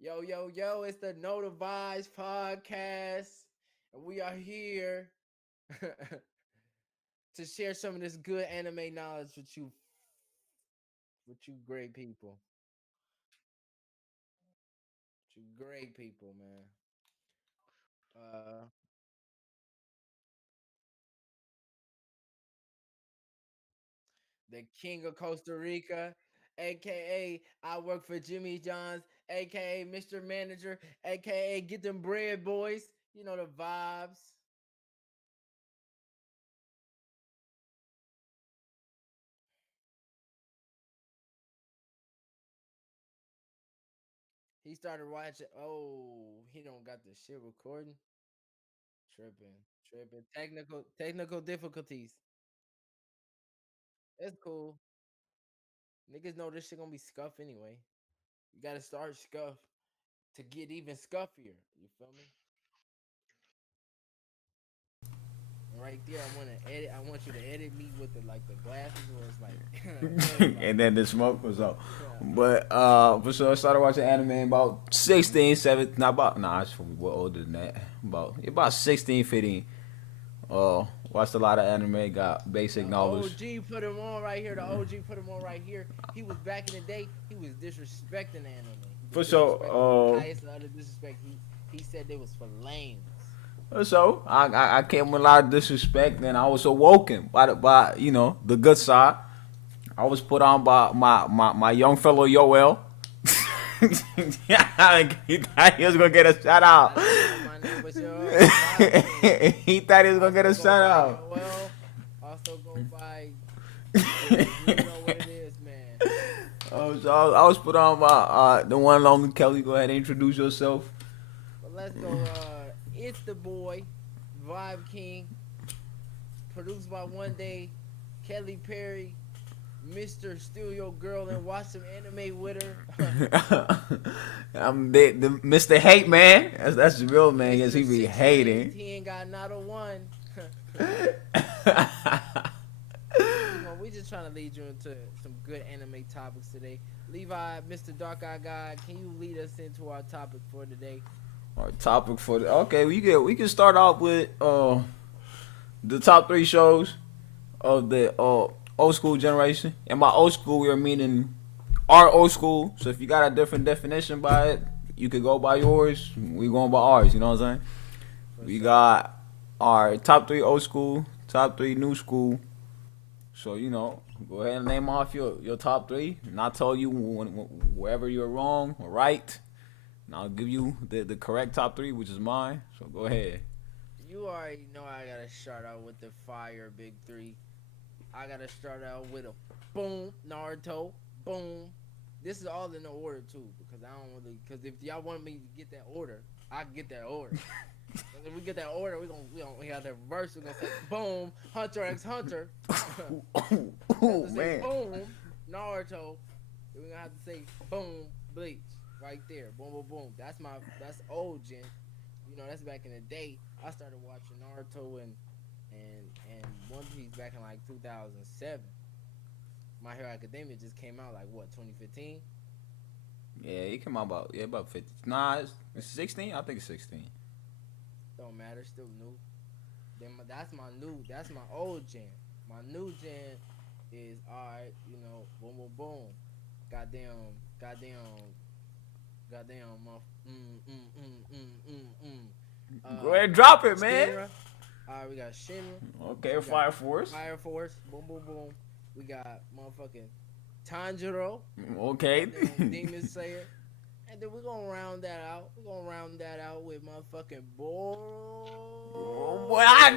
Yo, yo, yo, it's the Know the Vibes podcast. And we are here to share some of this good anime knowledge with you great people. With you great people, man. Uh the King of Costa Rica, aka I work for Jimmy John's, aka Mr. Manager, aka Get Them Bread Boys. You know the vibes. He started watching. Oh, he don't got the shit recording. Tripping. Technical difficulties. It's cool. Niggas know this shit gonna be scuff anyway. You gotta start scuff to get even scuffier. You feel me? And right there, I wanna edit. I want you to edit me with the glasses where it's like, where it's like, And then the smoke was up. yeah. But for sure, I started watching anime about 16, 17, not about, nah, it's probably what older than that. About 16, 15. Watched a lot of anime, got The basic knowledge. OG put him on right here. The OG put him on right here. He was back in the day. He was disrespecting the anime. He was For disrespecting the sure, highest of the disrespect. He said they was for lames. I came with a lot of disrespect, and I was awoken by the good side. I was put on by my young fellow Yoel. Yeah, he thought he was gonna get a shout out. My name was your Vibe King. He thought he was gonna get Also a go shout by out. Yoel. Also go by. You know what it is, man. I was put on by the one and only Kelly. Go ahead and introduce yourself. But let's go. It's the boy, Vibe King, produced by One Day, Kelly Perry, Mr. Steal Your Girl and watch some anime with her. I'm the Mr. Hate Man. That's the real man. Yes, Mr. he be 68, hating. he ain't got not a one. We just trying to lead you into some good anime topics today. Levi, Mr. Dark Eye Guy, can you lead us into our topic for today? Our topic for the okay, we can start off with the top three shows of the old school generation. And by old school, we are meaning our old school. So if you got a different definition by it, you could go by yours. We going by ours. You know what I'm saying? For We sure. got our top three old school, top three new school. So go ahead and name off your top three, and I'll tell you wherever you're wrong or right, and I'll give you the correct top three, which is mine. So go ahead. You already know I gotta start out with the fire big three. I gotta start out with a boom, Naruto, boom. This is all in the order too, because I don't really. Because if y'all want me to get that order, I can get that order. 'Cause if we get that order, we got that verse. We're gonna say boom, Hunter x Hunter. Oh To say man. boom, Naruto. Then we're gonna have to say boom, Bleach. Right there, boom, boom, boom. That's old gen. You know, that's back in the day. I started watching Naruto and One Piece back in like 2007. My Hero Academia just came out like what 2015. Yeah, he came out about 50. Nah, it's 16. I think it's 16. Don't matter, still new. That's my old gen. My new gen is alright. You know, boom, boom, boom. Goddamn, goddamn, goddamn. Go ahead, drop it, man. Shinra. Alright, we got Shinra. Okay, We got Fire Force. Fire Force. Boom, boom, boom. We got motherfucking Tanjiro. Okay. Goddamn Demon Slayer. And then we're gonna round that out. We're gonna round that out with motherfucking Oh, boy, I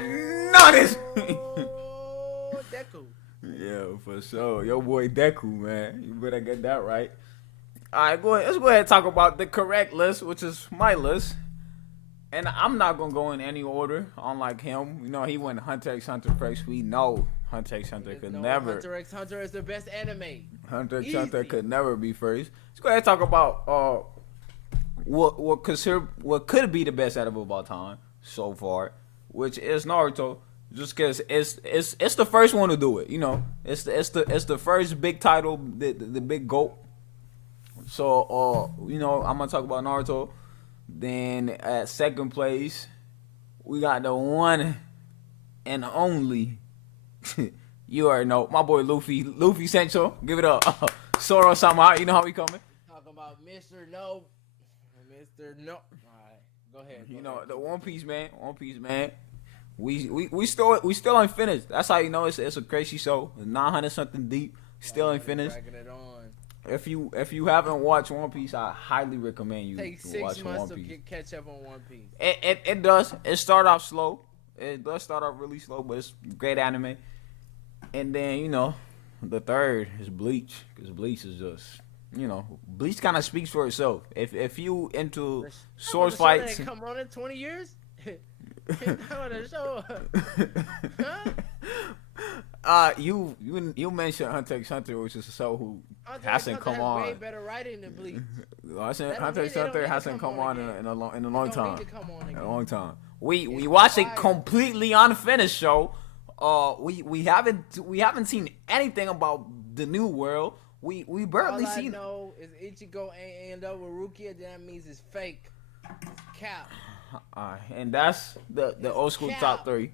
know this. Deku. Yeah, for sure. Your boy Deku, man. You better get that right. All right, go ahead. Let's go ahead and talk about the correct list, which is my list. And I'm not gonna go in any order, unlike him. He went Hunter x Hunter first. We know Hunter x Hunter could never. Hunter x Hunter is the best anime. Hunter x Easy. Hunter could never be first. Let's go ahead and talk about what could be the best anime of all time so far, which is Naruto. Just because it's the first one to do it. It's the first big title, the big goat. So, I'm gonna talk about Naruto. Then at second place, we got the one and only. You already know my boy Luffy. Luffy Central. Give it up. Soro Sama. You know how we coming. Talking about Mr. No, Mr. No. All right, go ahead. Go You ahead. know the Keep One going. Piece man. One Piece man. We still ain't finished. That's how you know it's a crazy show. 900 something deep. Still ain't Already finished. bragging it on. If you haven't watched One Piece, I highly recommend you Take to six watch months One to Piece. catch up on One Piece. It does. It start off slow. It does start off really slow, but it's great anime. And then the third is Bleach, because Bleach is just Bleach kind of speaks for itself. If you into The sword show that fights, ain't come on in 20 years. On the show, huh? you mentioned Hunter x Hunter, which is a show who Hunter x hasn't Hunter come has way on. better writing than Bleach. Hunter x They don't Hunter need to hasn't come come on on again. in a They long don't need time. to come on In a again. long time. We It's watched it fire. completely unfinished show. We haven't seen anything about the new world. We barely All I seen. know is Ichigo ain't end up with Rukia. That means it's fake. It's cap. And that's the It's old school top cap. three.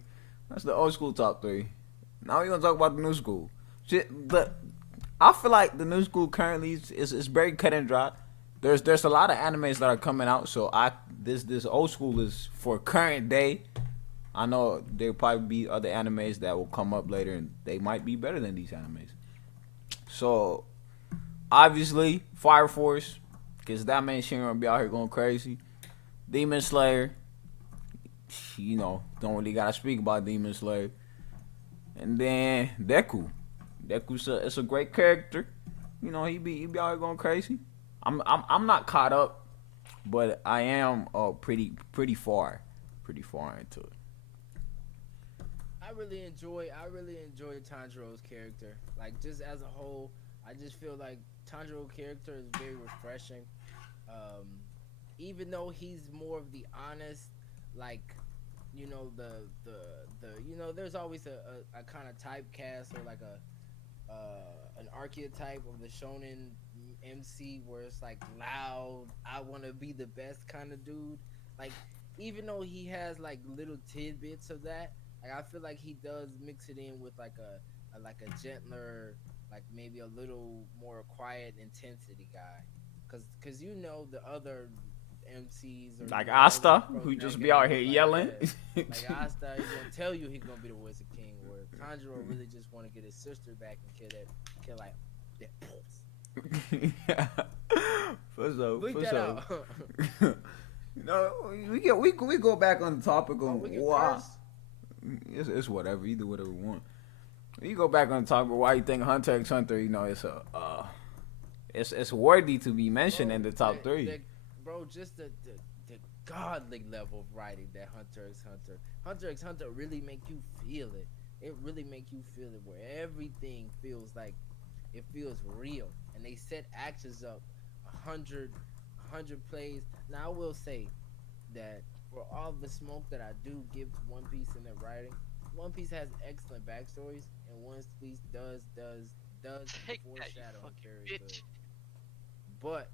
That's the old school top three. Now we're gonna talk about the new school. But I feel like the new school currently is very cut and dry. There's a lot of animes that are coming out, so this old school is for current day. I know there'll probably be other animes that will come up later, and they might be better than these animes. So obviously, Fire Force, because that man Shinron be out here going crazy. Demon Slayer, don't really gotta speak about Demon Slayer. And then Deku. It's a great character. He be out here going crazy. I'm not caught up, but I am pretty far into it. I really enjoy Tanjiro's character. Like just as a whole, I just feel like Tanjiro's character is very refreshing. Um, Even though he's more of the honest, like there's always a kind of typecast or like a an archetype of the shonen MC where it's like loud, I want to be the best kind of dude. Like even though he has like little tidbits of that, like I feel like he does mix it in with like a gentler, like maybe a little more quiet intensity guy. Cause the other MCs or Like other Asta, who just be out here protagonists, yelling. like Asta, he's gonna tell you he's gonna be the Wizard King. Where Tanjiro really just want to get his sister back and kill like that. Yeah. For sure. Bleep For that sure. out. No, we go back on the topic on We can why. curse. It's whatever. You do whatever you want. You go back on the topic of why you think Hunter x Hunter. It's worthy to be mentioned in the top three. Bro, just the godly level of writing that Hunter x Hunter. Hunter x Hunter really make you feel it. It really make you feel it where everything feels like it feels real. And they set actions up 100 plays. Now I will say that for all the smoke that I do give to One Piece in their writing, One Piece has excellent backstories, and One Piece does Take that, you foreshadow fucking very good. bitch. But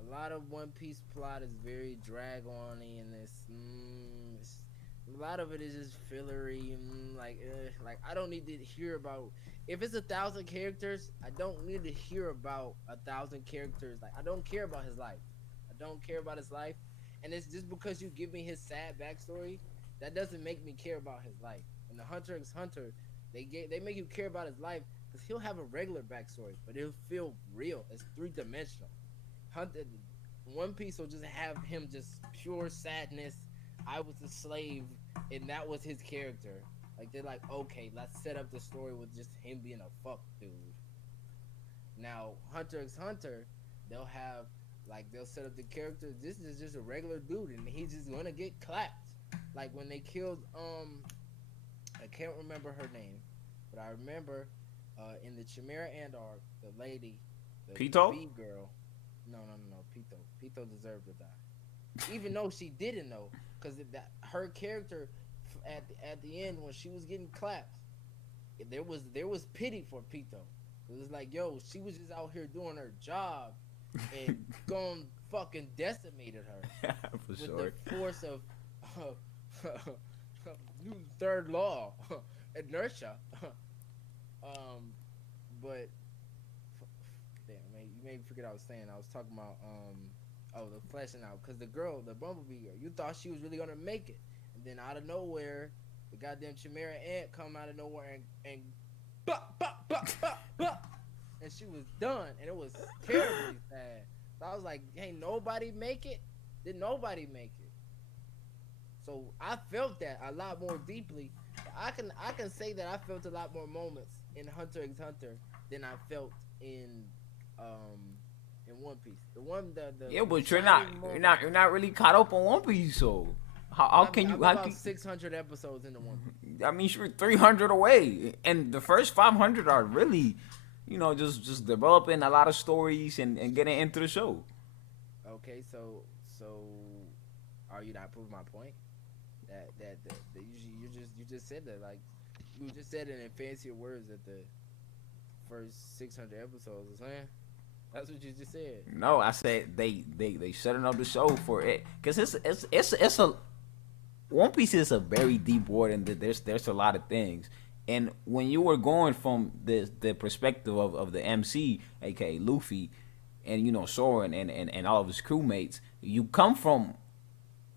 a lot of One Piece plot is very drag on and a lot of it is just fillery and like I don't need to hear about if it's 1,000 characters. I don't need to hear about 1,000 characters. Like I don't care about his life. I don't care about his life, and it's just because you give me his sad backstory that doesn't make me care about his life. And the Hunter x Hunter, they make you care about his life because he'll have a regular backstory, but it'll feel real. It's 3 dimensional. Hunter, One Piece will just have him just pure sadness. I was a slave, and that was his character. Like they're like, okay, let's set up the story with just him being a fuck dude. Now Hunter x Hunter, they'll set up the character. This is just a regular dude, and he's just gonna get clapped. Like when they killed I can't remember her name, but I remember in the Chimera Ant arc, the lady, the Pito? bee girl. No. Pito deserved to die, even though she didn't know, because that her character at the end when she was getting clapped, there was pity for Pito. It was like, yo, she was just out here doing her job, and Gon fucking decimated her For with sure. the force of Newton's third law, inertia. um, but damn, man, you made me forget what I was saying. I was talking about the fleshing out, because the girl, the Bumblebee girl, you thought she was really gonna make it, and then out of nowhere, the goddamn Chimera ant come out of nowhere and bop bop bop bop bop, and she was done, and it was terribly sad. So I was like, hey, nobody make it? Did nobody make it? So I felt that a lot more deeply. I can say that I felt a lot more moments in Hunter x Hunter than I felt um in One Piece. Yeah, The but shining moment. you're not really caught up on One Piece, so how can you I'm how about can 600 episodes into One Piece. I mean you're 300 away, and the first 500 are really, just developing a lot of stories and getting into the show. Okay, so are you not proving my point? That you just said that, like, you just said it in fancier words that the first 600 episodes is saying. That's what you just said. No, I said they setting up the show for it because it's a One Piece is a very deep world and there's a lot of things. And when you were going from the perspective of the MC, aka Luffy, and Soren and all of his crewmates, you come from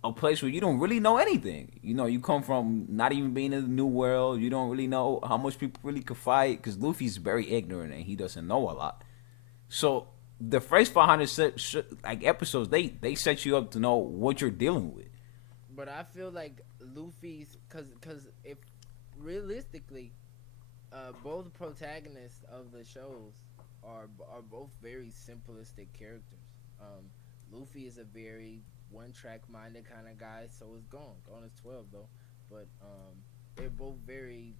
a place where you don't really know anything. You come from not even being in the new world. You don't really know how much people really could fight because Luffy's very ignorant and he doesn't know a lot. So the first 500 episodes, they set you up to know what you're dealing with. But I feel like Luffy's, cause if realistically, both protagonists of the shows are both very simplistic characters. Luffy is a very one track minded kind of guy. So is Gon. Gon is 12 though, but they're both very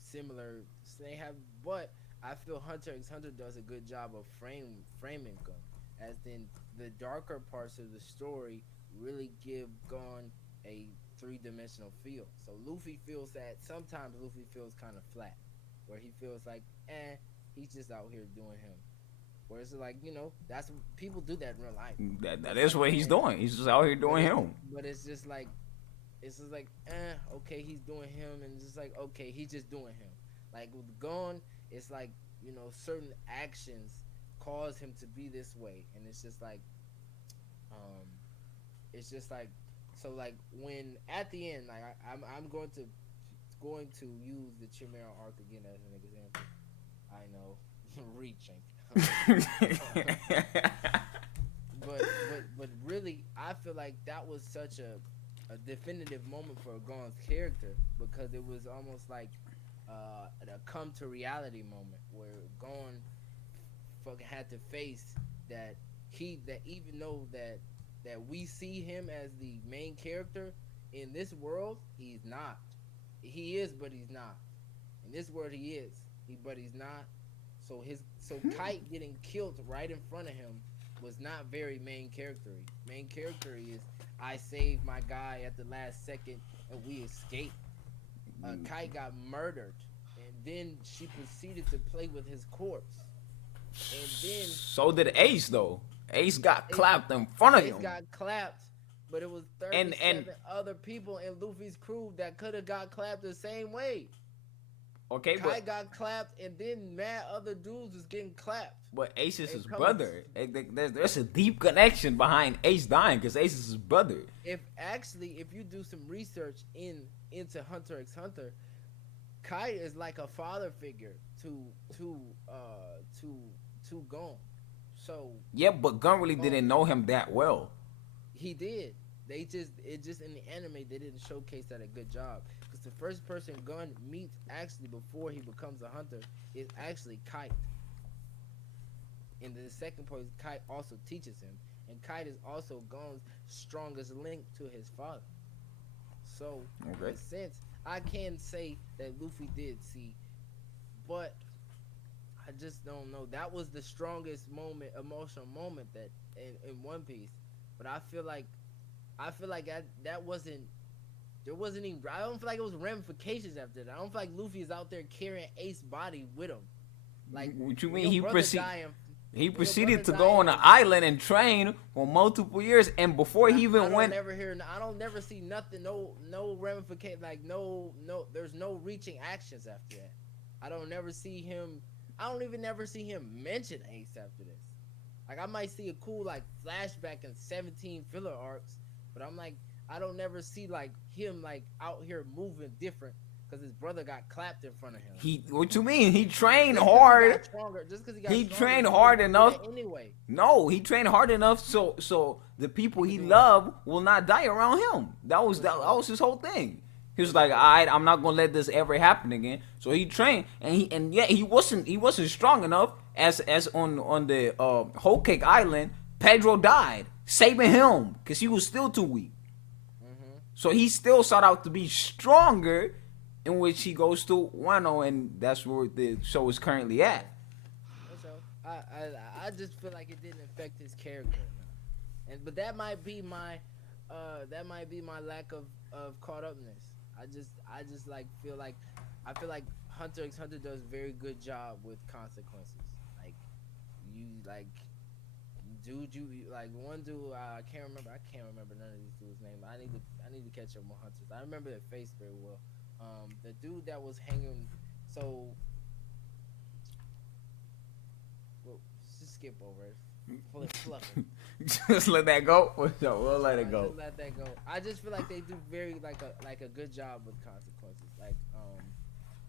similar. So they have, but I feel Hunter x Hunter does a good job of framing them, as in the darker parts of the story really give Gon a three-dimensional feel. So Luffy feels that sometimes Luffy feels kind of flat, where he feels like, he's just out here doing him. Whereas like that's people do that in real life. That It's is like, what he's doing. He's just out here doing but him. but it's just like, okay, he's doing him, and it's just like, okay, he's just doing him. Like with Gon, it's like certain actions cause him to be this way, and um, it's just like, so like when at the end, like I'm going to use the Chimera arc again as an example. I know, reaching. but really, I feel like that was such a definitive moment for Gon's character, because it was almost like a come to reality moment where Gon fucking had to face that even though that we see him as the main character in this world, he's not. He is, but he's not. In this world, he is, but he's not. So Kite getting killed right in front of him was not very main charactery. Main character is, I saved my guy at the last second and we escaped. Kite got murdered, and then she proceeded to play with his corpse. And then So did Ace though. Ace got clapped in front of Ace him. got clapped, but it was And 37 other people in Luffy's crew that could have got clapped the same way. okay, Kai got clapped, and then mad other dudes was getting clapped. but Ace is And his come- brother. There's a deep connection behind Ace dying because Ace is his brother. If you do some research into Hunter x Hunter, Kai is like a father figure to Gon. So Yeah, but Gun really didn't know him that well. he did. It just in the anime they didn't showcase that a good job, because the first person Gun meets actually before he becomes a hunter is actually Kite. And the second point, Kite also teaches him, and Kite is also Gon's strongest link to his father. So in a sense, I can say that Luffy did see, but I just don't know. That was the strongest emotional moment that in One Piece. But I feel like that wasn't. There wasn't even. I don't feel like it was ramifications after that. I don't feel like Luffy is out there carrying Ace's body with him. Like, What you mean your he brother proceed? dying. He When your proceeded brother to die go on in an the island and train for multiple years, and before he even went, I don't never see nothing, no ramification, like there's no reaching actions after that. I don't never see him. I don't even never see him mention Ace after this. Like I might see a cool like flashback in 17 filler arcs, but I'm like I don't never see like him like out here moving different because his brother got clapped in front of him. what you mean? He trained Just 'cause he hard. got stronger, just because he got He stronger, trained he was hard gonna do enough. that anyway. No, he trained hard enough so the people He he could do it. loved will not die around him. For That sure. was his whole thing. He was For like, sure. all right, I'm not gonna let this ever happen again. So he trained, and yet he wasn't strong enough as on the Whole Cake Island. Pedro died, saving him because he was still too weak. Mm-hmm. So he still sought out to be stronger, in which he goes to Wano, and that's where the show is currently at. So I just feel like it didn't affect his character enough, but that might be my lack of caught upness. I just like I feel like Hunter x Hunter does a very good job with consequences. Like you like dude you like one dude I can't remember none of these dudes' names. I need to catch up on Hunters. I remember their face very well. The dude that was hanging so well, just skip over it. Fluffy. Just let that go. We'll let it go. Just let that go. I just feel like they do very like a good job with consequences. Like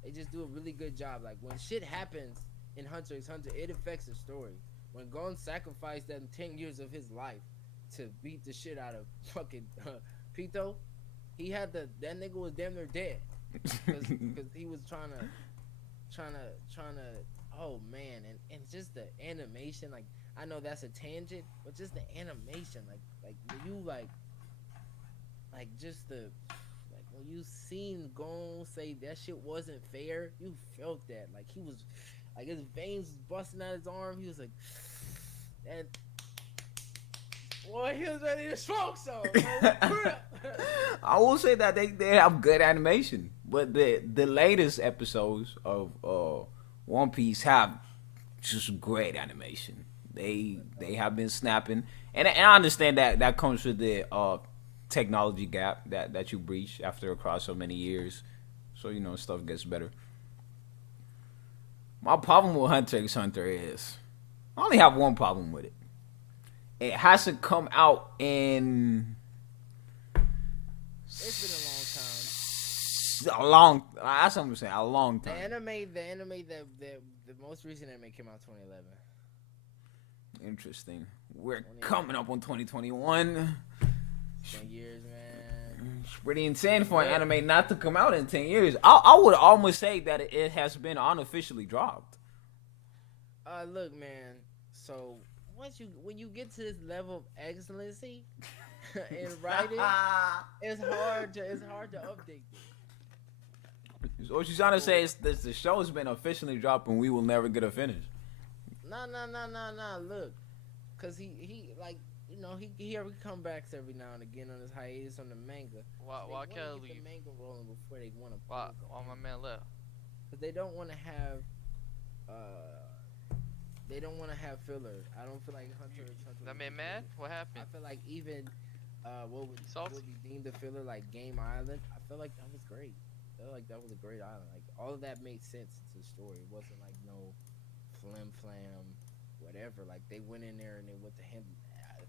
they just do a really good job. Like when shit happens in Hunter x Hunter, it affects the story. When Gon sacrificed them 10 years of his life to beat the shit out of fucking Pito, he had that nigga was damn near dead because he was trying to. Oh man, and just the animation, like I know that's a tangent, but just the animation, like you like just the like when you seen Gon say that shit wasn't fair, you felt that like he was like his veins was busting out his arm. He was like, and boy, he was ready to smoke some. I will say that they have good animation, but the latest episodes of One Piece have just great animation. They have been snapping, and I understand that comes with the technology gap that you breach after across so many years, so stuff gets better. My problem with Hunter x Hunter is I only have one problem with it. It hasn't come out in It's been a long. That's what I'm saying. A long time. the anime, the most recent anime came out 2011. Interesting. We're coming up on 2021. 10 years, man. It's pretty insane for an anime not to come out in 10 years. I would almost say that it has been unofficially dropped. Look, man. So when you get to this level of excellency in writing, it's hard to update this. So what you're trying to say is that the show has been officially dropped and we will never get a finish. No. Look, cause he like he ever comebacks every now and again on his hiatus on the manga. Why can't I get leave? the manga rolling before they want to. Why my man left? Cause they don't want to have filler. I don't feel like Hunter x Hunter. That man mad? What I happened? feel like even what Salty? would be deemed a filler like Game Island. I feel like that was great. I feel like that was a great island. Like all of that made sense to the story. It wasn't like no flim flam, whatever. Like they went in there and they went to him.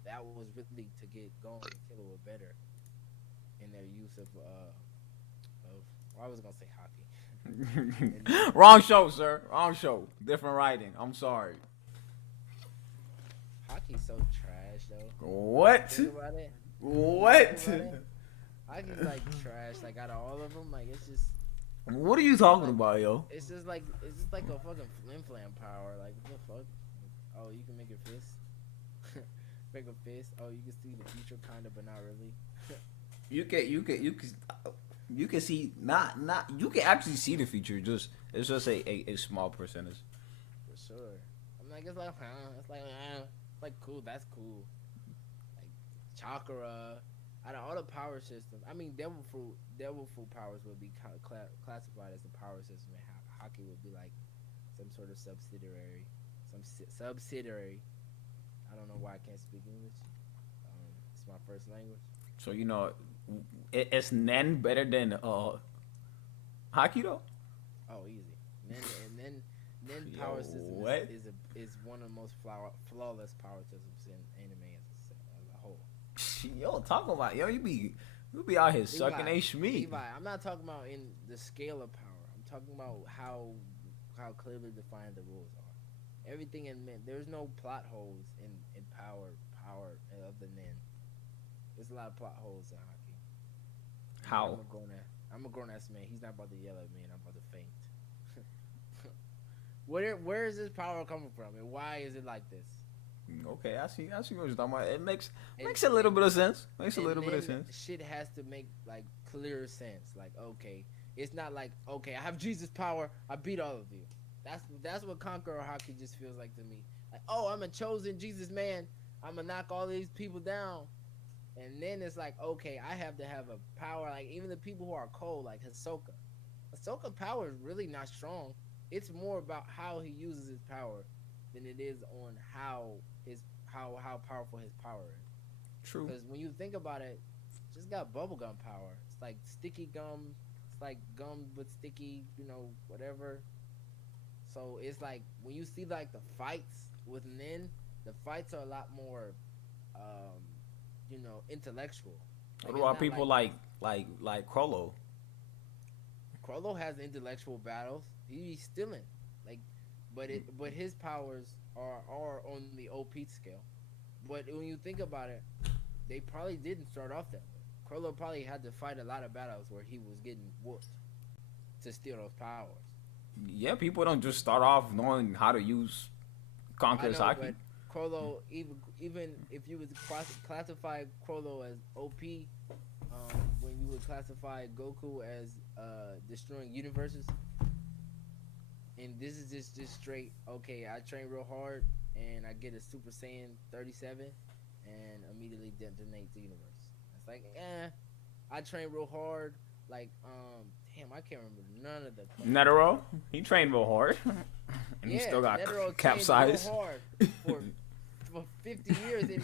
That was really to get going and kill it better in their use of well, I was gonna say hockey. Wrong show, sir. Wrong show. Different writing. I'm sorry. Hockey's so trash though. What? Think about it. What? Think about it. Hockey's like trash. Like out of all of them, like it's just. What are you talking about, yo? It's just like a fucking flim flam power. Like what the fuck? Oh, you can make a fist. Make a fist. Oh, you can see the future kind of, but not really. You can see not you can actually see the future. It's just a small percentage. For sure. I'm like it's like cool. That's cool. Like chakra. Out of all the power systems, I mean, devil fruit powers would be classified as a power system, and hockey would be like some sort of subsidiary, subsidiary. I don't know why I can't speak English. It's my first language. So it's Nen better than hockey though. Oh, easy. And then Yo, power system what? is one of the most flawless power systems in anime as a whole. Yo, talk about you be out here sucking Levi, HB. I'm not talking about in the scale of power. I'm talking about how clearly defined the rules are. Everything in men, there's no plot holes in power of the nin. There's a lot of plot holes in hockey. How? I'm a grown ass man. He's not about to yell at me, and I'm about to faint. Where is this power coming from, and why is it like this? Okay, I see what you're talking about. It makes And- a little bit of sense. Makes a and little bit of then sense. Shit has to make like clear sense. Like, okay, it's not like, okay, I have Jesus power, I beat all of you. That's what Conqueror hockey just feels like to me. Like, oh, I'm a chosen Jesus man. I'm gonna knock all these people down. And then it's like, okay, I have to have a power. Like even the people who are cold, like Hisoka. Hisoka power is really not strong. It's more about how he uses his power than it is on how powerful his power is. True. Because when you think about it, just got bubblegum power. It's like sticky gum. It's like gum but sticky, whatever. So it's like when you see like the fights with Nin, the fights are a lot more, intellectual. What it's about not people like Krollo? Krollo has intellectual battles. He's stealing, like, but his powers are on the OP scale. But when you think about it, they probably didn't start off that way. Krollo probably had to fight a lot of battles where he was getting whooped to steal those powers. Yeah, people don't just start off knowing how to use Conqueror's I know, hockey. but Krollo, even if you would classify Krollo as OP, when you would classify Goku as destroying universes, and this is just straight. Okay, I train real hard and I get a Super Saiyan 37 and immediately detonate the universe. It's like, I train real hard. Like, damn, I can't remember none of the. Netero, he trained real hard, and he still got Netero capsized. trained real hard for 50 years in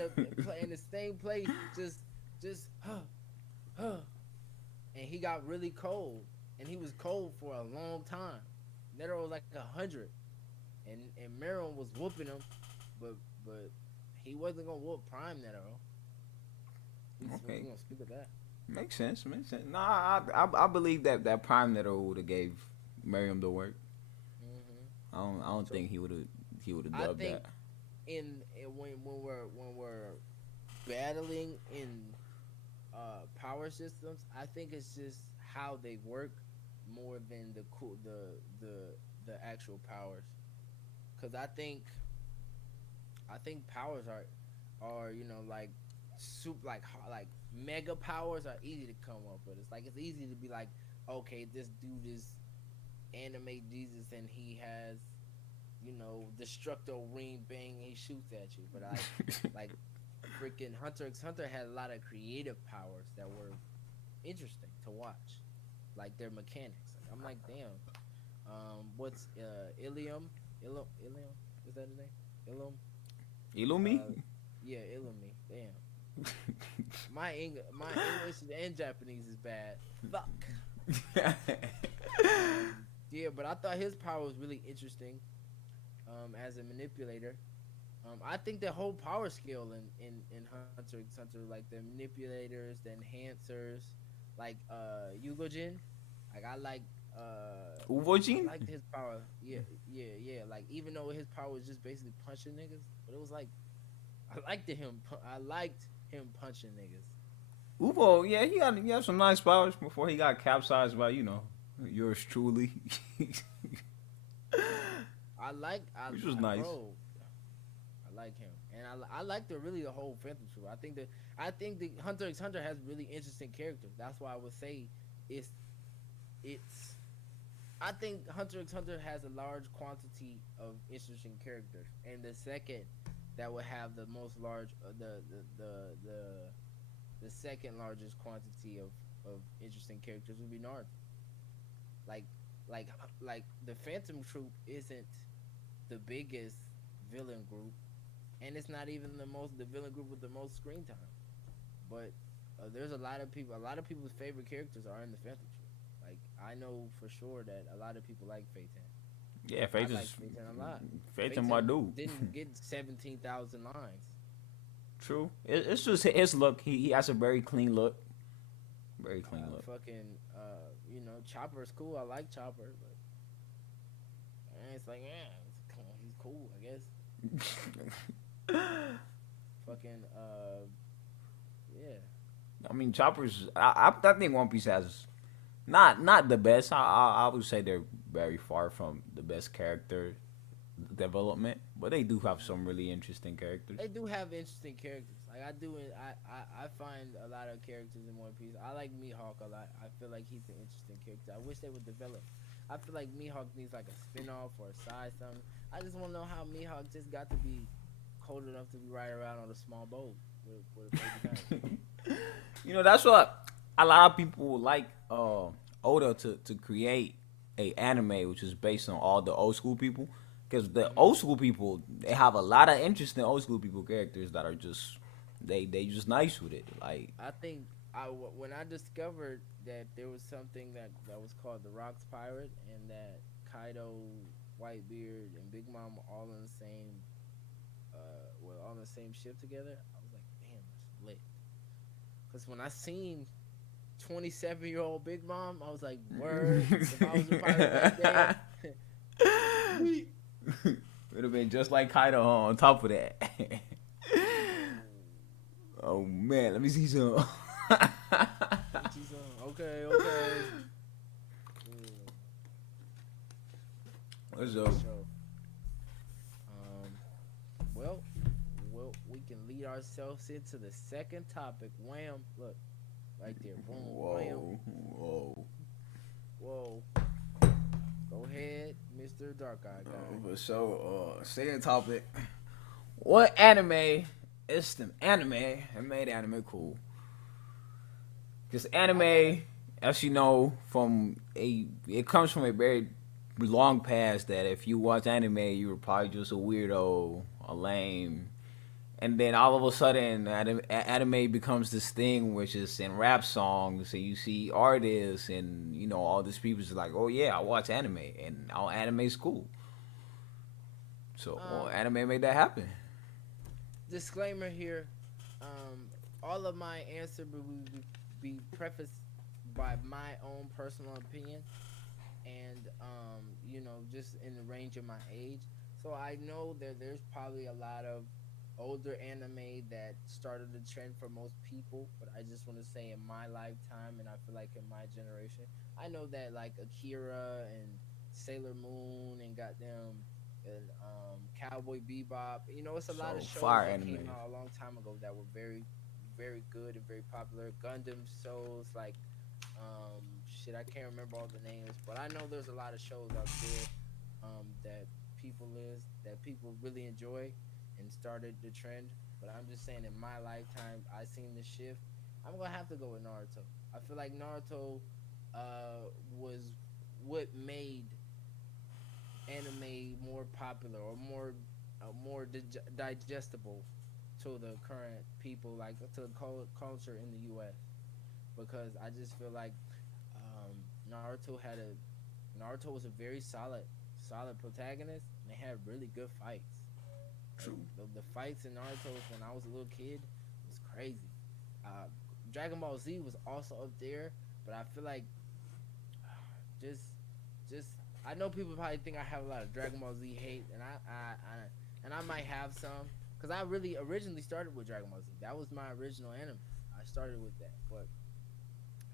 the same place, just and he got really cold, and he was cold for a long time. Netero was like 100, and Meron was whooping him, but he wasn't gonna whoop Prime Netero. Okay. We gonna speak of that. Makes sense. Nah, I believe that Prime Netero would have gave Miriam the work. Mm-hmm. I don't think he would have I dubbed think that. when we're battling in power systems, I think it's just how they work more than the actual powers. Cause I think powers are like like mega powers are easy to come up with. It's easy to be like, okay, this dude is anime Jesus and he has destructo ring bang, he shoots at you. But like freaking Hunter x Hunter had a lot of creative powers that were interesting to watch, like their mechanics. I'm like, damn, what's Ilium? Ilium? Is that his name? Illumi? Yeah, Illumi. Damn. My English and Japanese is bad. Fuck. Yeah, but I thought his power was really interesting. As a manipulator, I think the whole power scale in Hunter x Hunter, like the manipulators, the enhancers, like Yugojin, like I like Uvojin? I liked his power. Yeah. Like even though his power was just basically punching niggas, but it was like I liked him punching niggas. Uvo, yeah, he had some nice powers before he got capsized by yours truly. Which was nice. Bro, I like him, and I like the whole Phantom Troop. I think the Hunter x Hunter has really interesting characters. That's why I would say it's. I think Hunter x Hunter has a large quantity of interesting characters, and the second that would have the most large the second largest quantity of interesting characters would be Naruto. Like the Phantom Troop isn't the biggest villain group, and it's not even the villain group with the most screen time. But there's a lot of people. A lot of people's favorite characters are in the Phantom Troop. Like I know for sure that a lot of people like Phaeton. Yeah, I Faith like is Phaeton a lot. Faith in my Phaeton dude. didn't get 17,000 lines. True. It's just his look. He has a very clean look. Very clean look. Fucking, Chopper's cool. I like Chopper, but it's like, he's cool, I guess. Fucking, yeah. I mean, Chopper's. I think One Piece has not the best. I would say they're very far from the best character development, but they do have some really interesting characters. They do have interesting characters. Like I find a lot of characters in One Piece. I like Mihawk a lot. I feel like he's an interesting character. I wish they would develop. I feel like Mihawk needs like a spin-off or a side something. I just want to know how Mihawk just got to be cold enough to be riding around on a small boat with a baby guy. That's what a lot of people like Oda to create a anime which is based on all the old school people. Because the old school people, they have a lot of interesting old school people characters that are just they just nice with it. Like I think when I discovered that there was something that was called the Rocks Pirate, and that Kaido, Whitebeard, and Big Mom were all on the same on the same ship together, I was like, damn, that's lit. Because when I seen 27-year-old Big Mom, I was like, word. If I was a pirate like that. Would have been just like Kaido on top of that. Oh man, let me see some. Okay. What's up? Well, we can lead ourselves into the second topic. Wham! Look, right there. Boom. Wham. Whoa. Go ahead, Mr. Dark Eye guy. So, second topic. What anime is the anime that made anime cool? Because anime, as you know, it comes from a very long past that if you watch anime, you were probably just a weirdo, a lame. And then all of a sudden, anime becomes this thing which is in rap songs, and you see artists, and all these people is like, oh yeah, I watch anime, and all anime's cool. So anime made that happen. Disclaimer here: all of my answer will be prefaced by my own personal opinion, and just in the range of my age. So I know that there's probably a lot of older anime that started the trend for most people, but I just want to say in my lifetime, and I feel like in my generation, I know that like Akira and Sailor Moon and Cowboy Bebop, it's a lot of shows fire that anime came out a long time ago that were very, very good and very popular. Gundam shows like I can't remember all the names, but I know there's a lot of shows out there that people really enjoy and started the trend. But I'm just saying, in my lifetime, I seen the shift. I'm gonna have to go with Naruto. I feel like Naruto was what made anime more popular or digestible to the current people, like to the culture in the U.S. Because I just feel like Naruto was a very solid protagonist, and they had really good fights. True. The fights in Naruto when I was a little kid was crazy. Dragon Ball Z was also up there, but I feel like just I know people probably think I have a lot of Dragon Ball Z hate, and I might have some, because I really originally started with Dragon Ball Z. That was my original anime. I started with that, but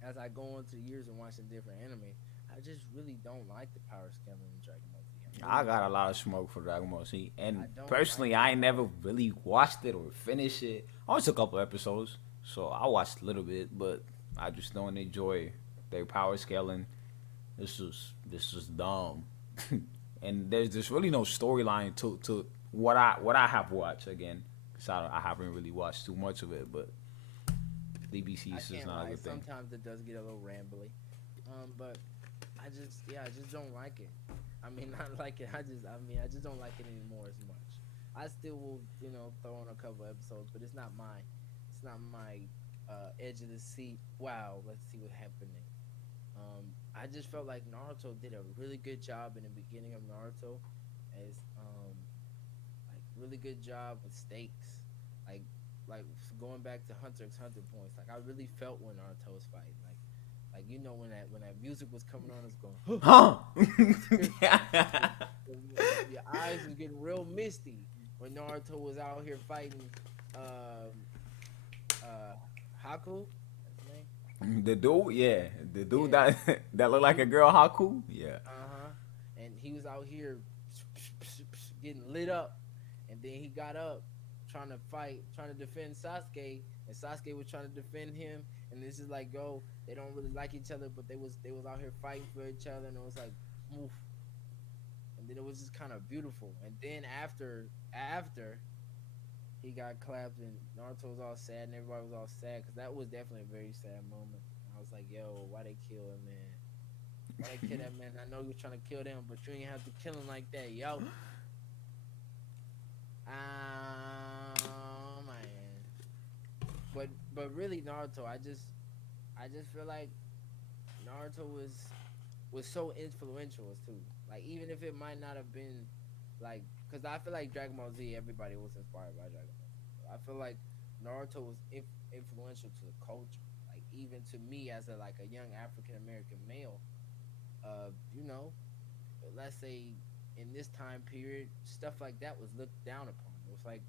as I go on to years and watching different anime, I just really don't like the power scaling in Dragon Ball Z. I got a lot of smoke for Dragon Ball Z, and I personally, I ain't never really watched it or finished it. I watched a couple episodes, so I watched a little bit, but I just don't enjoy their power scaling. This is dumb, and there's really no storyline to what I have watched again. Cause I haven't really watched too much of it, but DBC is just not a good thing. Sometimes it does get a little rambly, but I just don't like it. I mean, not like it. I just don't like it anymore as much. I still will, throw on a couple episodes, but it's not mine. It's not my edge of the seat. Wow, let's see what happened. I just felt like Naruto did a really good job in the beginning of Naruto, as like really good job with stakes, like like going back to Hunter x Hunter points. Like I really felt when Naruto was fighting, like when that music was coming on, it's going, Huh? your eyes was getting real misty when Naruto was out here fighting, um, Haku. That's his name. The dude, yeah, the dude Yeah. that looked like a girl, Haku, yeah. Uh-huh. And he was out here getting lit up. And then he got up trying to fight, trying to defend Sasuke. And Sasuke was trying to defend him. And this is like, yo, they don't really like each other, but they was out here fighting for each other. And it was like, oof. And then it was just kind of beautiful. And then after he got clapped and Naruto was all sad and everybody was all sad, because that was definitely a very sad moment. And I was like, yo, why they kill him, man? Why they kill that man? I know you were trying to kill them, but you ain't have to kill him like that, yo. Man. But really, Naruto, I just feel like Naruto was so influential too. Like even if it might not have been like, because I feel like Dragon Ball Z, everybody was inspired by Dragon Ball Z. I feel like Naruto was influential to the culture. Like even to me as a young African American male, uh, you know, let's say in this time period, stuff like that was looked down upon. It was like,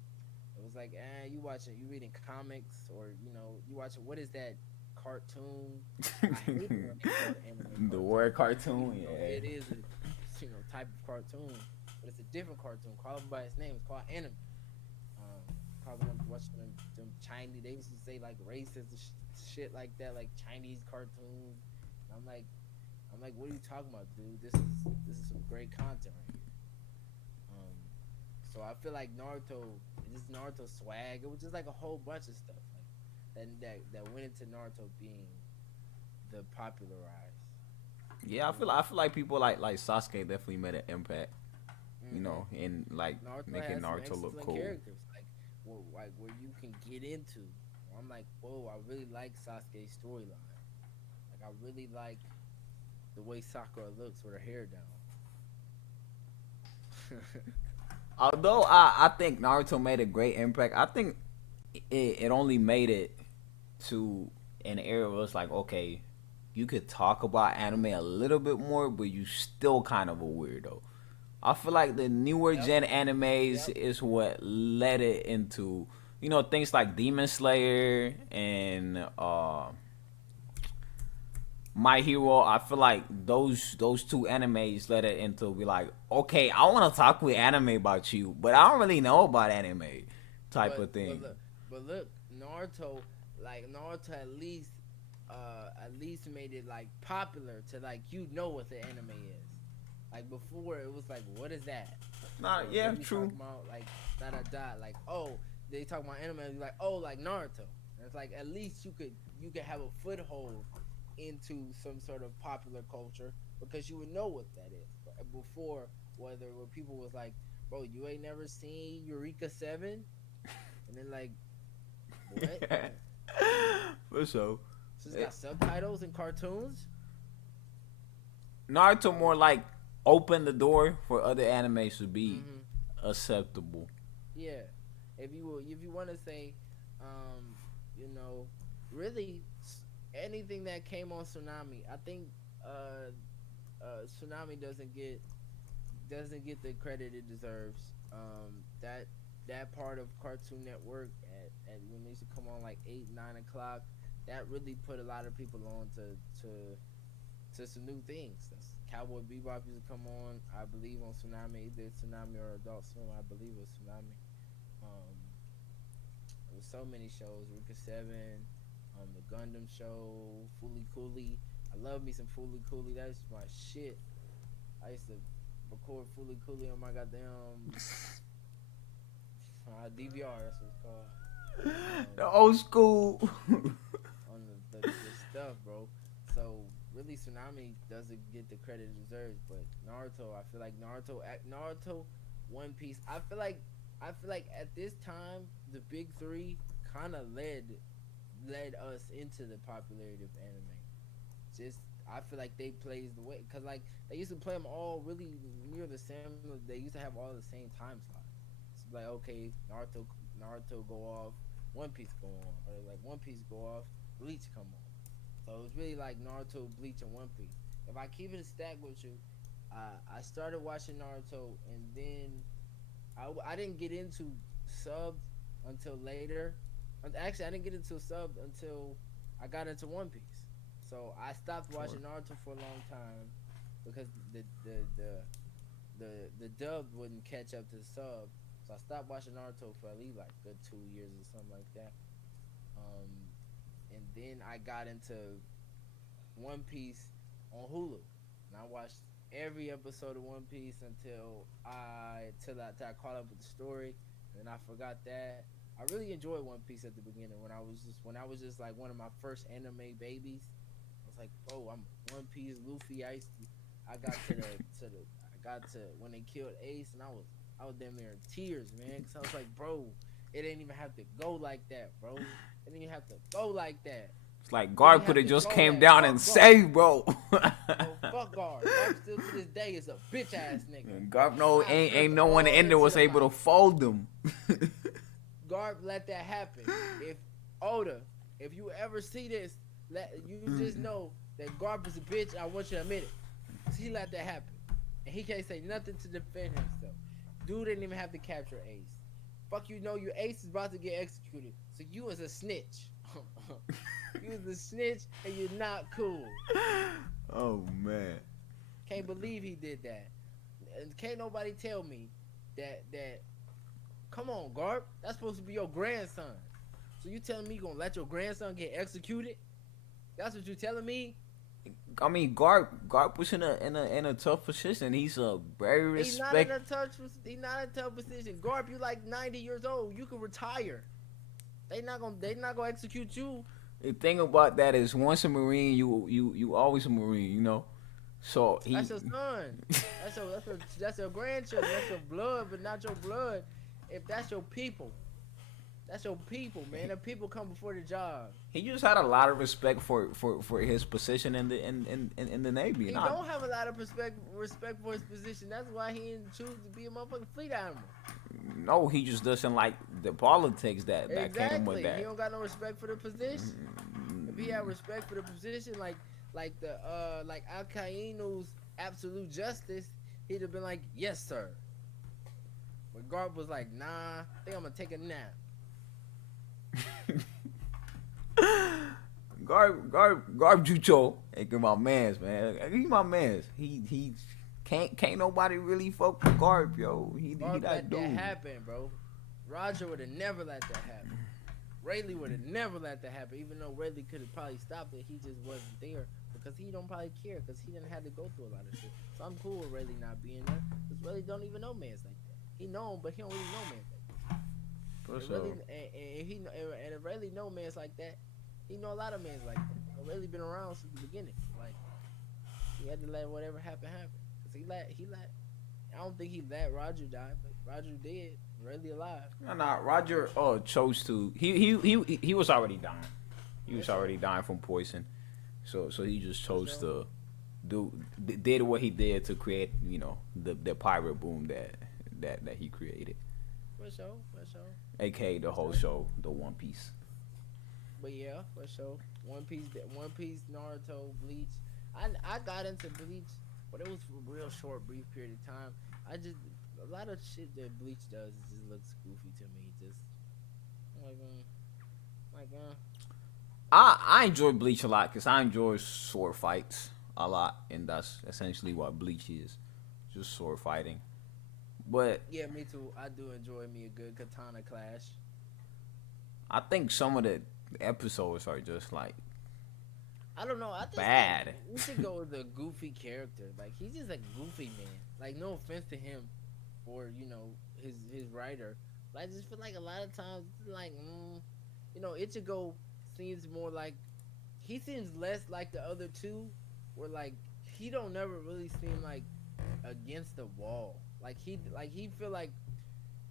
you reading comics, or you watching, what is that cartoon? I hate it when they call it anime The cartoon. word cartoon, yeah. It is a type of cartoon, but it's a different cartoon. Call it by its name. It's called anime. Probably watching them Chinese. They used to say like racist shit like that, like Chinese cartoons. And I'm like, what are you talking about, dude? This is some great content right here. Um, so I feel like this Naruto swag, it was just like a whole bunch of stuff like that went into Naruto being the popularized. Yeah, I feel like people like Sasuke definitely made an impact, Mm-hmm. in like Naruto making has some Naruto look excellent cool. characters, like where you can get into. I'm like, whoa, I really like Sasuke's storyline. Like, I really like the way Sakura looks with her hair down. Although I think Naruto made a great impact, I think it only made it to an era where it's like, okay, you could talk about anime a little bit more, but you still kind of a weirdo. I feel like the newer Yep, gen animes yep. is what led it into, things like Demon Slayer and My Hero. I feel like those two animes led it into be like, okay, I want to talk with anime about you, but I don't really know about anime type But of but thing. look, but look, Naruto at least made it like popular to, like, what the anime is. Like before, it was like, what is that? Nah, Or yeah, what are you true. talking about? Like da da da. Like, oh, they talk about anime. And you're like, oh, like Naruto. And it's like, at least you could have a foothold into some sort of popular culture, because you would know what that is. But before, where people was like, bro, you ain't never seen Eureka 7? And then like, what? For sure. So it's Eh, got subtitles and cartoons? Naruto Oh, more like open the door for other animes to be mm-hmm. acceptable. Yeah. If you want to say, um, you know, really anything that came on Tsunami, I think uh, Tsunami doesn't get the credit it deserves. That part of Cartoon Network at when they used to come on like 8, 9 o'clock, that really put a lot of people on to some new things. That's Cowboy Bebop used to come on, I believe, on Tsunami, either Tsunami or Adult Swim. I believe it was Tsunami. Um, there was so many shows. Rika Seven, the Gundam show, Fooly Cooley. I love me some Fooly Cooley. That's my shit. I used to record Fooly Cooley on my goddamn DVR. That's what it's called. The old school. On the stuff, bro. So really, Tsunami doesn't get the credit it deserves, but Naruto, I feel like Naruto, One Piece. I feel like at this time the big three kind of led us into the popularity of anime. Just I feel like they plays the way because like they used to play them all really near the same. They used to have all the same time slots. It's like okay, Naruto go off, One Piece go on, or like One Piece go off, Bleach come on. So it was really like Naruto, Bleach, and One Piece. If I keep it a stack with you, I started watching Naruto, and then I didn't get into subs until later. Actually, I didn't get into subs until I got into One Piece. So I stopped watching Naruto for a long time because the dub wouldn't catch up to the sub. So I stopped watching Naruto for at least like good 2 years or something like that. And then I got into One Piece on Hulu, and I watched every episode of One Piece until I caught up with the story, and then I forgot that. I really enjoyed One Piece at the beginning when I was just like one of my first anime babies. I was like, oh, I'm One Piece, Luffy. I got to when they killed Ace, and I was damn near in tears, man, because I was like, bro, it didn't even have to go like that, bro. It didn't even have to go like that. It's like Garp could have just came down and Fuck saved, bro. Oh, fuck Garp. Garp still to this day is a bitch ass nigga. Garp ain't no one in there was able to fold them. Garp let that happen. If Oda, if you ever see this, you just know that Garp is a bitch. I want you to admit it. He let that happen, and he can't say nothing to defend himself. Dude didn't even have to capture Ace. Fuck you know your Ace is about to get executed, so you was a snitch. You was a snitch, and you're not cool. Oh man, can't believe he did that. And can't nobody tell me that. Come on, Garp, that's supposed to be your grandson. So you telling me you gonna let your grandson get executed? That's what you telling me? I mean, Garp was in a tough position. He's a very respect. He's not in a tough position. Garp, you like 90 years old. You can retire. They not gonna execute you. The thing about that is, once a Marine, you always a Marine. You know. So that's your son. That's your grandchildren. That's your blood, but not your blood. If that's your people. That's your people, man. The people come before the job. He just had a lot of respect for his position in the Navy. He don't have a lot of respect for his position. That's why he didn't choose to be a motherfucking fleet admiral. No, he just doesn't like the politics that came with that. He don't got no respect for the position. If he had respect for the position, like Al-Qaeda's absolute justice, he'd have been like, yes, sir. But Garp was like, nah, I think I'm gonna take a nap. Garb Jucho, hey, my man's man. He my man's. He can't nobody really fuck with Garb, yo. He that dude. That happen, bro. Roger would have never let that happen. Rayleigh would have never let that happen, even though Rayleigh could have probably stopped it. He just wasn't there because he don't probably care because he didn't have to go through a lot of shit. So I'm cool with Rayleigh not being there because Rayleigh don't even know mans like that. He know him, but he don't really know mans like that. If Rayleigh know mans like that, he know a lot of mans like that. Rayleigh been around since the beginning. Like he had to let whatever happen. Cause he let. I don't think he let Roger die, but Roger did. Rayleigh alive. Nah. Roger chose to. He was already dying. He was already dying from poison. So he just chose to did what he did to create, you know, the pirate boom that he created. For sure. AKA the whole show, the One Piece. But yeah, for sure. One Piece, Naruto, Bleach. I got into Bleach, but it was for a real short, brief period of time. A lot of shit that Bleach does just looks goofy to me. Just I enjoy Bleach a lot because I enjoy sword fights a lot, and that's essentially what Bleach is, just sword fighting. But yeah, me too. I do enjoy me a good katana clash. I think some of the episodes are just like I don't know. I think bad. We should go with a goofy character. Like he's just a goofy man. Like no offense to him, or you know his writer. But I just feel like a lot of times it's like you know Ichigo seems more like he seems less like the other two. Where like he don't never really seem like against the wall. Like he feel like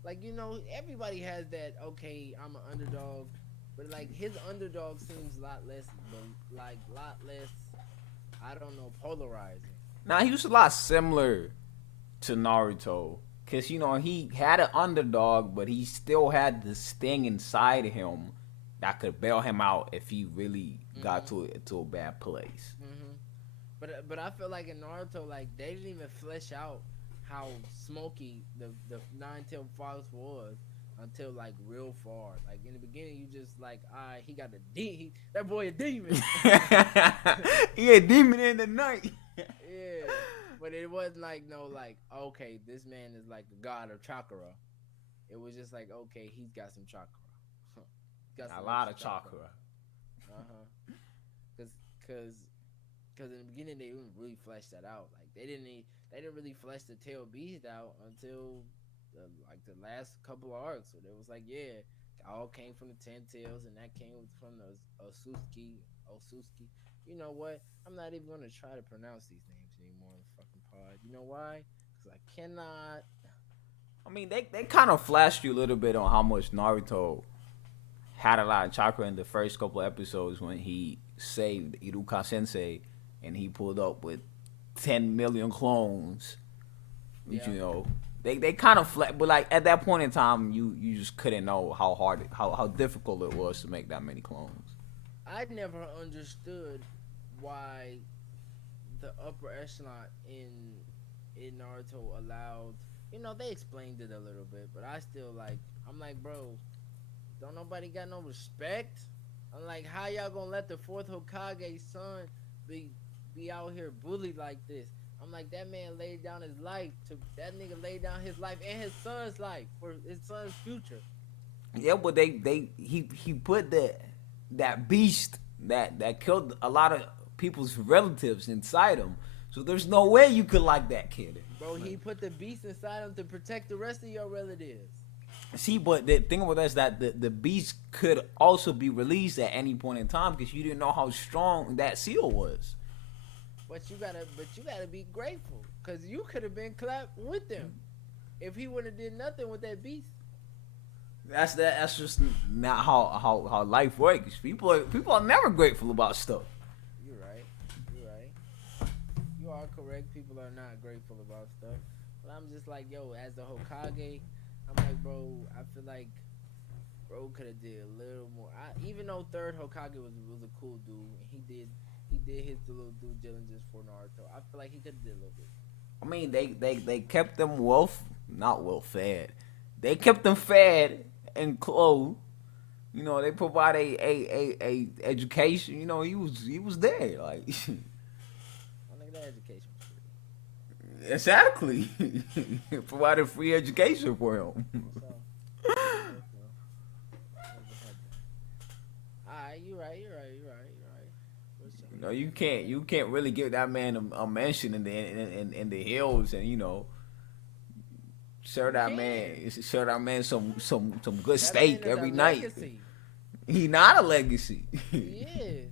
like everybody has that. Okay, I'm an underdog, but like his underdog seems a lot less, lot less. I don't know, polarizing. Now he was a lot similar to Naruto, cause he had an underdog, but he still had this thing inside of him that could bail him out if he really got to a bad place. Hmm. But I feel like in Naruto, like they didn't even flesh out how smoky the nine-tailed fox was until like real far. Like in the beginning, you just like, he got that boy a demon. He a demon in the night. Yeah, but it wasn't like no like okay, this man is like a god of chakra. It was just like okay, he's got some chakra. Got A lot of chakra. Cause, cause, cause in the beginning they didn't really flesh that out. Like they didn't really flesh the tail beast out until the last couple of arcs. So it was like it all came from the 10 tails, and that came from the Osuski. You know what? I'm not even gonna try to pronounce these names anymore on the fucking pod. You know why? Cause I cannot. I mean, they kind of flashed you a little bit on how much Naruto had a lot of chakra in the first couple episodes when he saved Iruka Sensei and he pulled up with 10 million clones. Yeah. They kind of but like at that point in time, you just couldn't know how difficult it was to make that many clones. I never understood why the upper echelon in Naruto allowed. They explained it a little bit, but I still I'm like, bro, don't nobody got no respect? I'm like, how y'all gonna let the fourth Hokage's son be out here bullied like this? I'm like, that man laid down his life that nigga laid down his life and his son's life for his son's future. Yeah, but he put that beast that killed a lot of people's relatives inside him. So there's no way you could like that kid. Bro, he put the beast inside him to protect the rest of your relatives. See, but the thing about that is that the beast could also be released at any point in time because you didn't know how strong that seal was. But you gotta be grateful, cause you could have been clapped with them if he wouldn't have did nothing with that beast. That's just not how life works. People are never grateful about stuff. You're right. You are correct. People are not grateful about stuff. But I'm just like, yo, as the Hokage, I'm like, bro, I feel like bro could have did a little more. Even though third Hokage was a cool dude, and he did his little due diligence for Naruto. I feel like he could have did a little bit. I mean, they kept them not well fed. They kept them fed and clothed. They provide a education. He was there. Like, I think that education was free. Exactly. Provided free education for him. Alright, you're right. You can't really give that man a mention in the hills, and serve that man some good steak every night. Legacy. He not a legacy. He is.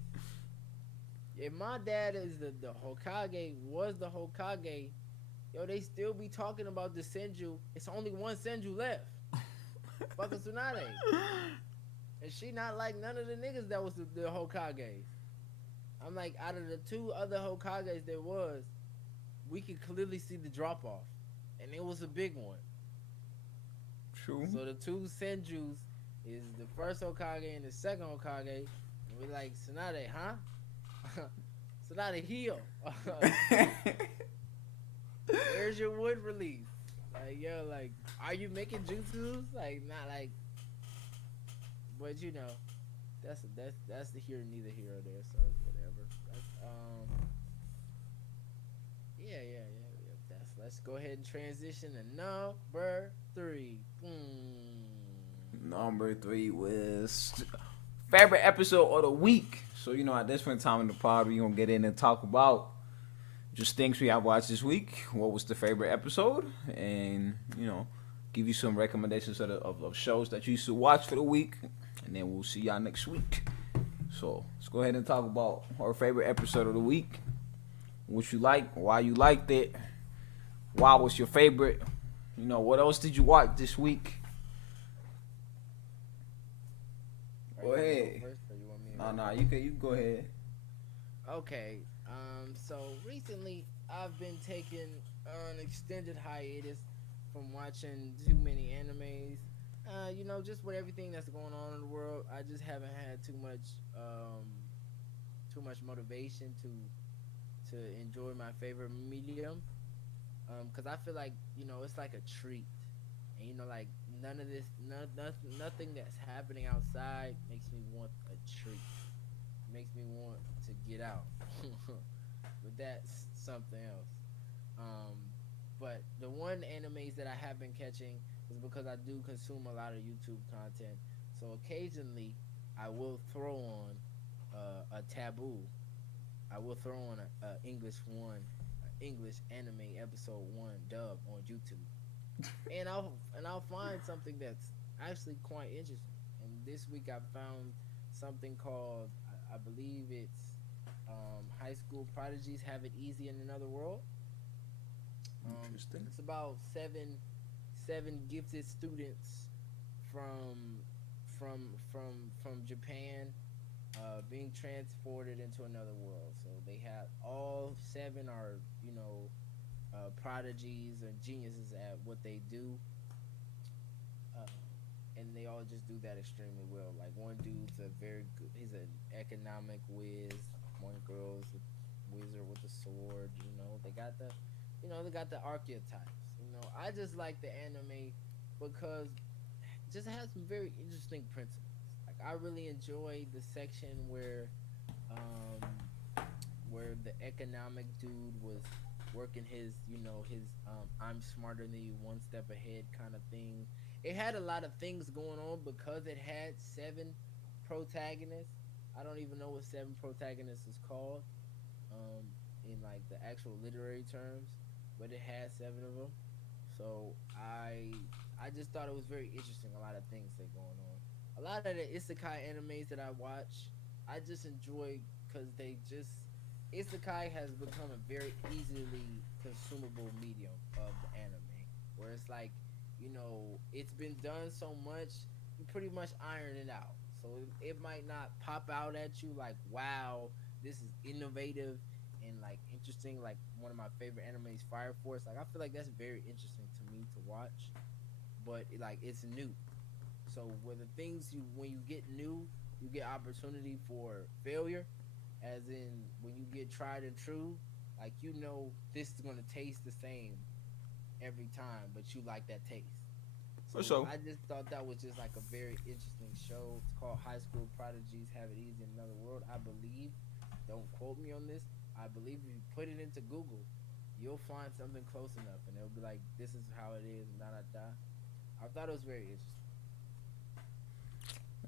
If my dad is the Hokage, was the Hokage, yo, they still be talking about the Senju. It's only one Senju left. Fucking Tsunade. And she not like none of the niggas that was the Hokage. I'm like, out of the two other Hokages there was, we could clearly see the drop off. And it was a big one. True. So the two Senjus is the first Hokage and the second Hokage. And we're like, Tsunade, huh? Tsunade, heal. Where's your wood release? Like, yo, like, are you making jutsus? Like, not like, but that's the here, neither here or there. So whatever. Yeah. Let's go ahead and transition to number 3. Number 3 was favorite episode of the week. So at this point in time in the pod, we're gonna get in and talk about just things we have watched this week. What was the favorite episode, and give you some recommendations of shows that you should watch for the week, and then we'll see y'all next week. So let's go ahead and talk about our favorite episode of the week. What you like, why you liked it, why was your favorite, what else did you watch this week, nah. You can go ahead. Okay. So recently I've been taking an extended hiatus from watching too many animes. Just with everything that's going on in the world, I just haven't had too much motivation to enjoy my favorite medium. Cause I feel like it's like a treat, and like none of this, nothing that's happening outside makes me want a treat. Makes me want to get out. But that's something else. Um, but the one animes that I have been catching is because I do consume a lot of YouTube content. So occasionally, I will throw on a taboo. I will throw on a English anime episode one dub on YouTube, and I'll find something that's actually quite interesting. And this week I found something called I believe it's High School Prodigies Have It Easy in Another World. Interesting. It's about seven gifted students from from Japan being transported into another world. So they have all seven are prodigies and geniuses at what they do, uh, and they all just do that extremely well. Like one dude's a very good, he's an economic whiz. One girl's a wizard with a sword. They got the archetypes. I just like the anime because it just has some very interesting principles. Like I really enjoy the section um, where the economic dude was working his I'm smarter than you, one step ahead kind of thing. It had a lot of things going on because it had seven protagonists. I don't even know what seven protagonists is called in like the actual literary terms, but it had seven of them. So I just thought it was very interesting. A lot of things that going on. A lot of the isekai animes that I watch, I just enjoy because they just isekai has become a very easily consumable medium of the anime, where it's like it's been done so much, you pretty much iron it out. So it might not pop out at you like, wow, this is innovative and like interesting. Like one of my favorite animes, Fire Force. Like I feel like that's very interesting to me to watch, but it's new. So where the things when you get new, you get opportunity for failure, as in when you get tried and true. Like this is gonna taste the same every time, but you like that taste. For So sure. I just thought that was just like a very interesting show. It's called High School Prodigies Have It Easy in Another World. I believe. Don't quote me on this. I believe if you put it into Google, you'll find something close enough, and it'll be like, "This is how it is." Da da da. I thought it was very interesting.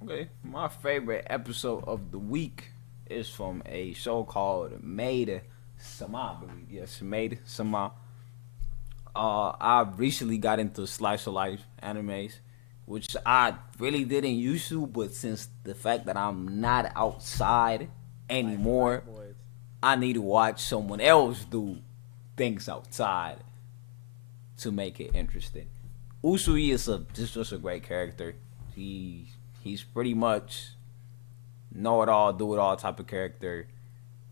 Okay, my favorite episode of the week is from a show called Made Sama, I believe. Yes, Made Sama. I recently got into slice of life animes, which I really didn't used to, but since the fact that I'm not outside Life anymore, boys. I need to watch someone else do things outside to make it interesting. Usui is just a great character. He's pretty much know it all, do it all type of character,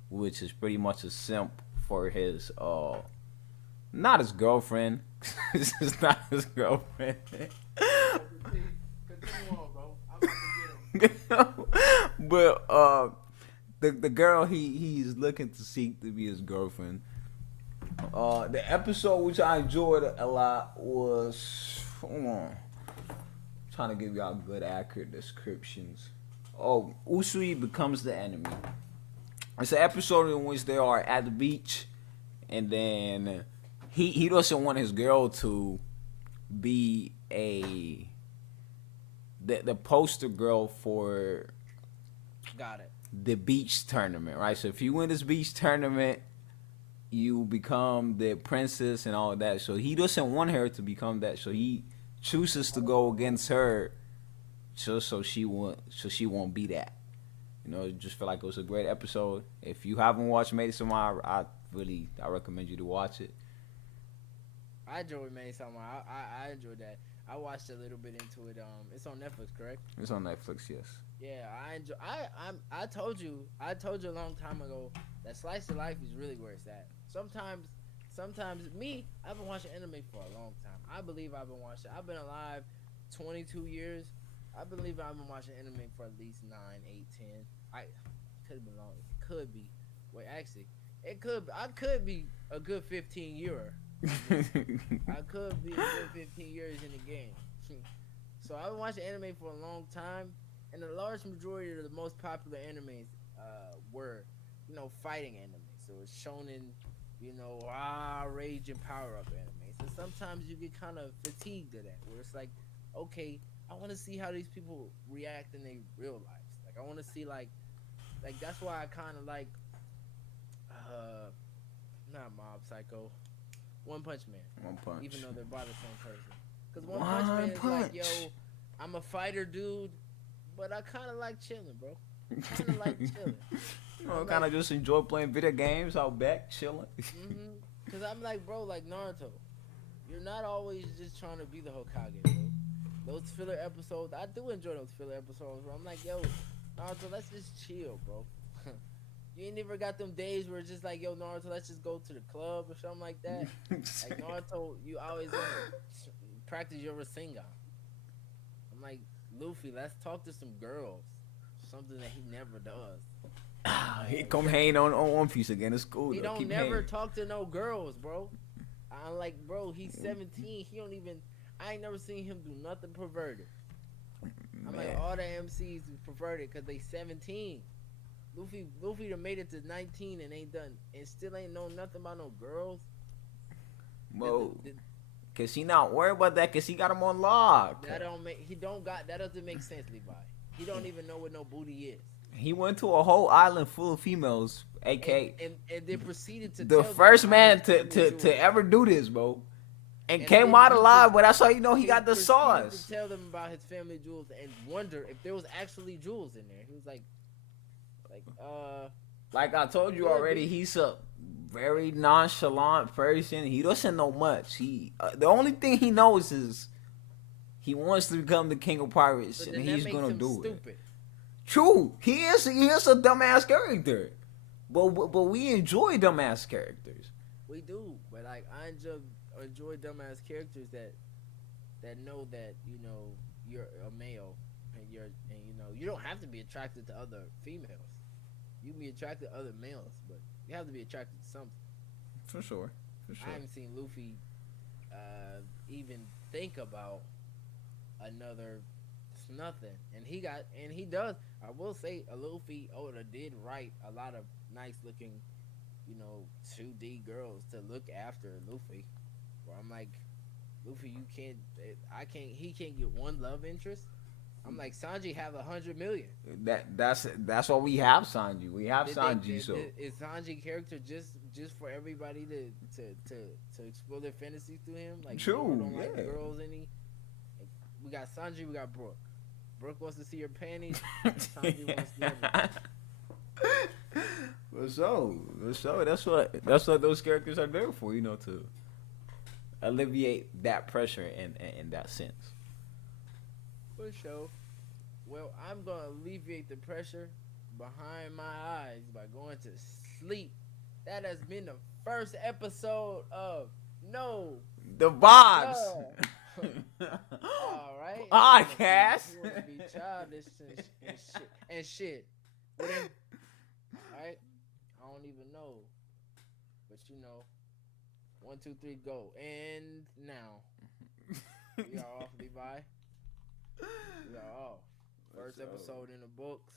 which is pretty much a simp for his not his girlfriend. This is not his girlfriend. Continue on, bro. I'm about to get him. But the girl he's looking to seek to be his girlfriend. The episode which I enjoyed a lot was, hold on, trying to give y'all good accurate descriptions. Oh, Usui becomes the enemy. It's an episode in which they are at the beach, and then he doesn't want his girl to be the poster girl for Got it. the beach tournament, right? So if you win this beach tournament, you become the princess and all of that. So he doesn't want her to become that. So he chooses to go against her, so she won't be that. Just feel like it was a great episode. If you haven't watched Made Sama, I recommend you to watch it. I enjoyed May Summer. I enjoyed that. I watched a little bit into it. It's on Netflix, correct? It's on Netflix, yes. Yeah, I enjoy. I told you a long time ago that slice of life is really where it's at. Sometimes me, I've been watching anime for a long time. I believe I've been watching. I've been alive 22 years. I believe I've been watching anime for at least 9, 8, 10. I could have been longer. It could be. Wait, actually, it could. I could be a good 15 year. I could be a good 15 years in the game. So I've been watching anime for a long time, and the large majority of the most popular animes were, fighting anime. So it's shonen, rage and power up anime. So sometimes you get kind of fatigued of that, where it's like, okay, I want to see how these people react in their real lives. Like I want to see like that's why I kind of like, not Mob Psycho, One Punch Man. One Punch. Even though they're by the same person. Because One Punch Man is like, yo, I'm a fighter, dude, but I kind of like chilling, bro. Kind of like chilling. Kind of just enjoy playing video games out back, chilling. Because I'm like, bro, like Naruto, you're not always just trying to be the Hokage, bro. Those filler episodes, I do enjoy those filler episodes where I'm like, yo, Naruto, let's just chill, bro. You ain't never got them days where it's just like, yo, Naruto, let's just go to the club or something like that. Like, Naruto, you always want to practice your Rasengan. I'm like, Luffy, let's talk to some girls. Something that he never does. He come hang on One Piece again. It's cool. He though. don't Keep never hanging. talk to no girls, bro. I'm like, bro, he's 17. He don't even, I ain't never seen him do nothing perverted. I'm like, all the MCs is perverted because they 17. Luffy done made it to 19 and ain't done, and still ain't know nothing about no girls. Whoa. Cause he not worried about that. Cause he got him on lock. That doesn't make sense, Levi. He don't even know what no booty is. He went to a whole island full of females, aka and then proceeded to the tell first them man about his family jewels. to ever do this, bro. And And came then out he alive, pro- but that's how you know he got the proceeded sauce. to tell them about his family jewels and wonder if there was actually jewels in there. He was like, Like I told you already, he's a very nonchalant person. He doesn't know much. The only thing he knows is he wants to become the king of pirates, but and then he's that makes gonna him do stupid. it. True, he is a dumbass character, but we enjoy dumbass characters. We do, but like I enjoy dumbass characters that know that you're a male and you don't have to be attracted to other females. You can be attracted to other males, but you have to be attracted to something. For sure. I haven't seen Luffy even think about another nothing, and he does. I will say, Luffy Oda did write a lot of nice looking, 2D girls to look after Luffy. Where I'm like, Luffy, he can't get one love interest. I'm like, Sanji have 100 million. That's why we have Sanji. We have Sanji. Is Sanji character just for everybody to explore their fantasies through him? Like, true, don't yeah. like girls any. Like, we got Sanji, we got Brooke. Brooke wants to see her panties. Sanji wants to. So that's what those characters are there for, to alleviate that pressure in that sense. For sure. Well, I'm gonna alleviate the pressure behind my eyes by going to sleep. That has been the first episode of The Vibes. All right. Podcast. You want to be childish and shit. All right. I don't even know, but 1, 2, 3, go. And now we are off, Levi. We are off. First episode in the books.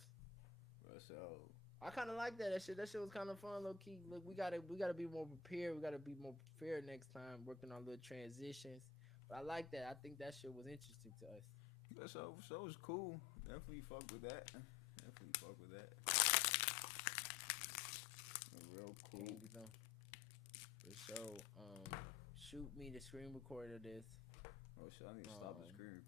I kind of like that. That shit was kind of fun, low key. Look, we gotta be more prepared. We gotta be more prepared next time, working on little transitions. But I like that. I think that shit was interesting to us. So it's cool. Definitely fuck with that. Real cool. For sure. Shoot me the screen recorder of this. Oh shit! I need to stop the screen